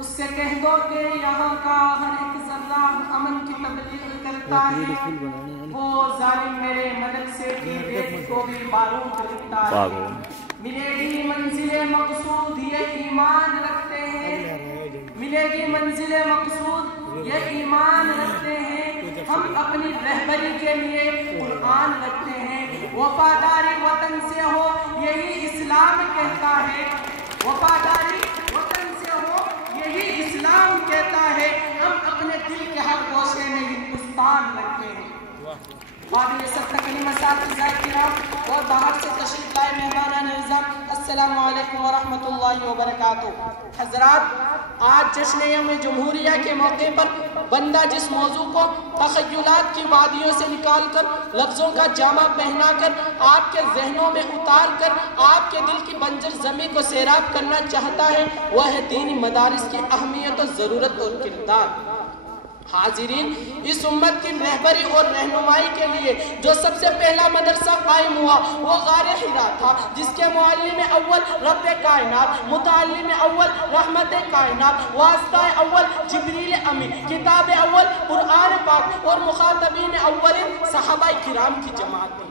उससे कह दो कि यहाँ का हर एक जर्रा अमन की तबलीग करता है। वो जालिम मेरे मदरसे की बेटी को भी बारूद रखता है। मिलेगी मंजिले मकसूद ये ईमान रखते हैं, मिलेगी मंजिले मकसूद ये ईमान रखते हैं। हम अपनी रहबरी के लिए कुरान रखते हैं। वफादारी वतन से हो यही इस्लाम कहता है, वफादारी वतन से हो यही इस्लाम कहता है। हम अपने दिल के हर गोशे में हिंदुस्तान रखते हैं। और बाहर से तशरीफ लाए मेहमान निज़ाम, अस्सलामु अलैकुम व रहमतुल्लाहि व बरकातुहू। हज़रात, आज जश्न यौम जमहूरिया के मौके पर बंदा जिस मौजू को तख़य्युलात की वादियों से निकाल कर लफ्ज़ों का जामा पहना कर आपके जहनों में उतार कर आपके दिल की बंजर ज़मीं को सैराब करना चाहता है, वह है दीनी मदारिस की अहमियत और ज़रूरत और किरदार। हाजिरीन, इस उम्मत की रहबरी और रहनुमाई के लिए जो सबसे पहला मदरसा कायम हुआ वो गारे हिरा था, जिसके मुअल्लिम अव्वल रब्बे कायनात, मुतअल्लिम अव्वल रहमते कायनात, वास्ता अव्वल जिब्रील अमीन, किताब अव्वल कुरान पाक और मुखातबीन अव्वलिन सहाबाए किराम की जमात थी।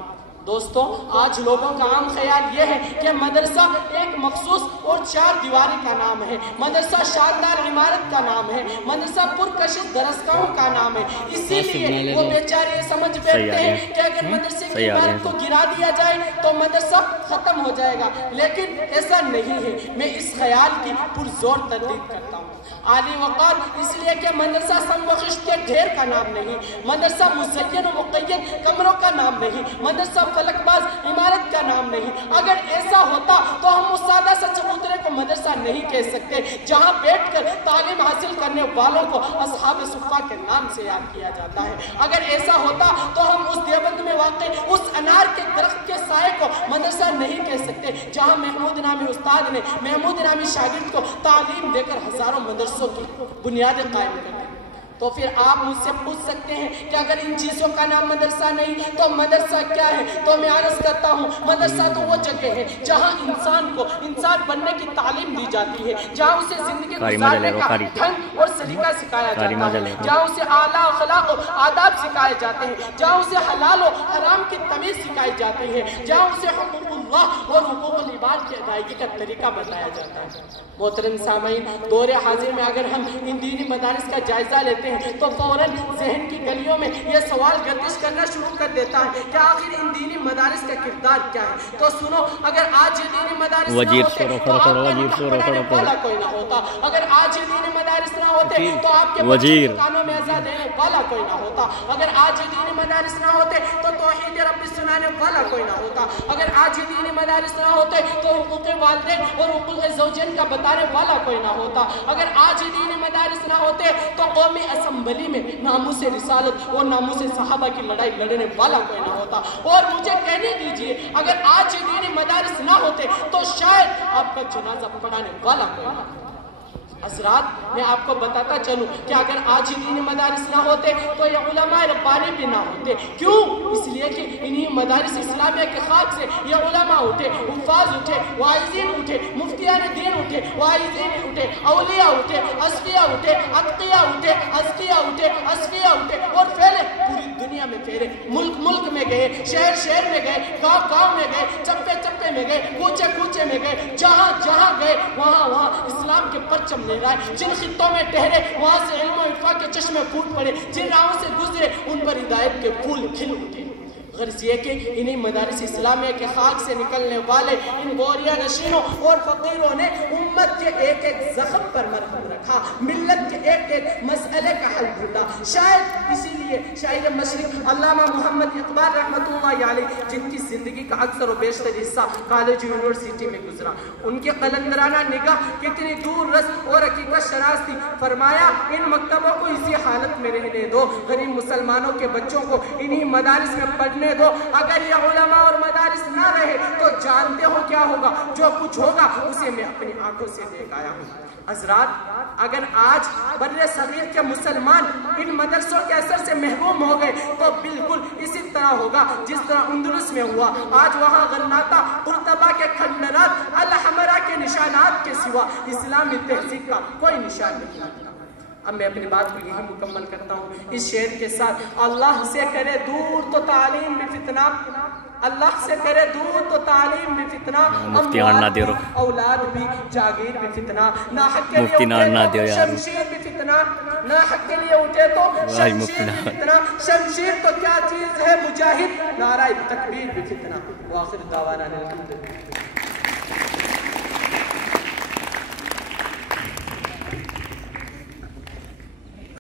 दोस्तों, आज लोगों का आम ख्याल ये है कि मदरसा एक मखसूस और चार दीवारी का नाम है, मदरसा शानदार इमारत का नाम है, मदरसा पुरकशिश दरसगाहों का नाम है। इसीलिए वो बेचारे समझ बैठते हैं कि अगर मदरसे की इमारत को गिरा दिया जाए तो मदरसा खत्म हो जाएगा, लेकिन ऐसा नहीं है। मैं इस ख्याल की पुरजोर तरदीद करता हूँ। आली वक़ार इसलिए कि मदरसा संबखिश्त के ढेर का नाम नहीं, मदरसा मुज़य्यन व मुक़य्यद कमरों का नाम नहीं, मदरसा फलकबाज इमारत का नाम नहीं। अगर ऐसा होता तो हम उस सादा सा चबूतरे को मदरसा नहीं कह सकते जहाँ बैठकर तालीम हासिल करने वालों को असहाब सुफ़ा के नाम से याद किया जाता है। अगर ऐसा होता तो हम उस देवबंद में वाक़ई उस अनार के दरख्त के साए को मदरसा नहीं कह सकते जहाँ महमूद नामी उस्ताद ने महमूद नामी शागिर्द को तालीम देकर हज़ारों मदरसों की बुनियादें कायम कर दी। तो फिर आप मुझसे पूछ सकते हैं कि अगर इन चीज़ों का नाम मदरसा नहीं तो मदरसा क्या है? तो मैं अर्ज़ करता हूँ, मदरसा तो वो जगह है जहाँ इंसान को इंसान बनने की तालीम दी जाती है, जहाँ उसे ज़िंदगी गुजारने का ढंग और सलीका सिखाया जाता है, जहाँ उसे आला अखलाक और आदाब सिखाए जाते हैं, जहाँ उसे हलाल और हराम की तमीज़ सिखाई जाती है, जहाँ उसे हुकूकुल्लाह और हुकूकुल इबाद की अदायगी का तरीका बताया जाता है। मोहतरम सामईन, दौरे हाजिर में अगर हम इन दीनी मदारिस का जायजा लेते हैं तो फौरन जहन की गलियों में यह सवाल गर्दिश करना शुरू कर देता है कि आखिर इन दीनी मदारिस का किरदार क्या है। तो सुनो, अगर आज ये दीनी मदारिस ना होते तो वाला कोई ना होता, अगर आज ये दीनी मदारिस ना होते तो आपके कानों में अज़ा देने वाला कोई ना होता, अगर आज ये दीनी मदारिस ना होते तो तौहीद रब्बी सुनाने वाला कोई ना होता, अगर आज ये दीनी मदारिस ना होते तो हुकूक़ वालिदैन और हुकूक़ ज़ौजैन का बताने वाला कोई ना होता, अगर आज ये दीनी मदारिस ना होते तो कौमी असम्बली में नामूसे रिसालत और नामूसे सहाबा की लड़ाई लड़ने वाला कोई ना होता। और मुझे कहने दीजिए, अगर आज ये दीनी मदारिस ना होते तो शायद आपका जनाजा पढ़ाने वाला कोई ना होता। हज़रात, मैं आपको बताता चलूं कि अगर आज ही दीनी मदारिस ना होते तो ये उलमा रब्बानी भी ना होते। क्यों? इसलिए कि इन्हीं मदारिस इस्लामिया के खाक से ये उलमा उठे, हुफ़ाज़ उठे, वाइज़ीन उठे, मुफ्तियान दीन उठे, वाइज़ीन उठे, औलिया उठे, असफिया उठे, अत्किया उठे, अज़किया उठे, असफिया उठे और फैले, पूरी दुनिया में फैले, मुल्क मुल्क में गए, शहर शहर में गए, गाँव गाँव में गए, चप्पे चप्पे में गए, कूचे कूचे में गए, जहाँ जहाँ गए वहाँ वहाँ इस्लाम के परचम ले रहा है। जिन खित्तों में ठहरे वहाँ से इल्म और इरफा के चश्मे फूट पड़े, जिन राहों से गुजरे उन पर हिदायत के फूल खिल उठे। गर्ज ये कि इन्हीं मदारिस इस्लामिया के खाक से निकलने वाले इन बोरिया नशीनों और फ़कीरों ने उम्मत के एक एक ज़ख्म पर मरहम रखा, मिल्लत के एक एक मसले का हल ढूंढा। शायद इसीलिए शायर मशरिक़ अल्लामा मोहम्मद इक़बाल रहमतुल्लाहि अलैह, जिनकी ज़िंदगी का अक्सर और बेशतर हिस्सा कॉलेज यूनिवर्सिटी में गुजरा, उनके कलंदराना निगाह कितनी दूर रस और हकीकत शनास थी। फरमाया, इन मकतबों को इसी हालत में रहने दो, गरीब मुसलमानों के बच्चों को इन्हीं मदारिस में पढ़ने کرنے دو. اگر یہ علماء اور مدارس نہ رہے تو جانتے ہو کیا ہوگا؟ جو کچھ ہوگا اسے میں اپنی آنکھوں سے دیکھ آیا ہوں. حضرات اگر آج بر صغیر کے مسلمان ان مدرسوں کے اثر سے محروم ہو گئے تو بالکل اسی طرح ہوگا جس طرح اندلس میں ہوا. آج وہاں غرناطہ قرطبہ کے کھنڈرات الحمرا کے نشانات کے سوا اسلامی تہذیب کا کوئی نشان نہیں. اب میں اپنی بات کو یہی مکمل کرتا ہوں اس شعر کے ساتھ. اللہ سے کرے دور تو تعلیم میں فتنہ، اللہ سے کرے دور تو تعلیم میں فتنہ، اولاد بھی جاگیر میں فتنہ، نہ حق کے لیے اٹھے تو شمشیر بھی فتنہ، نہ حق کے لیے اٹھے تو شمشیر بھی فتنہ. شمشیر تو کیا چیز ہے مجاہد، نعرہ تکبیر بھی فتنہ. وآخر دعوانا الحمدللہ.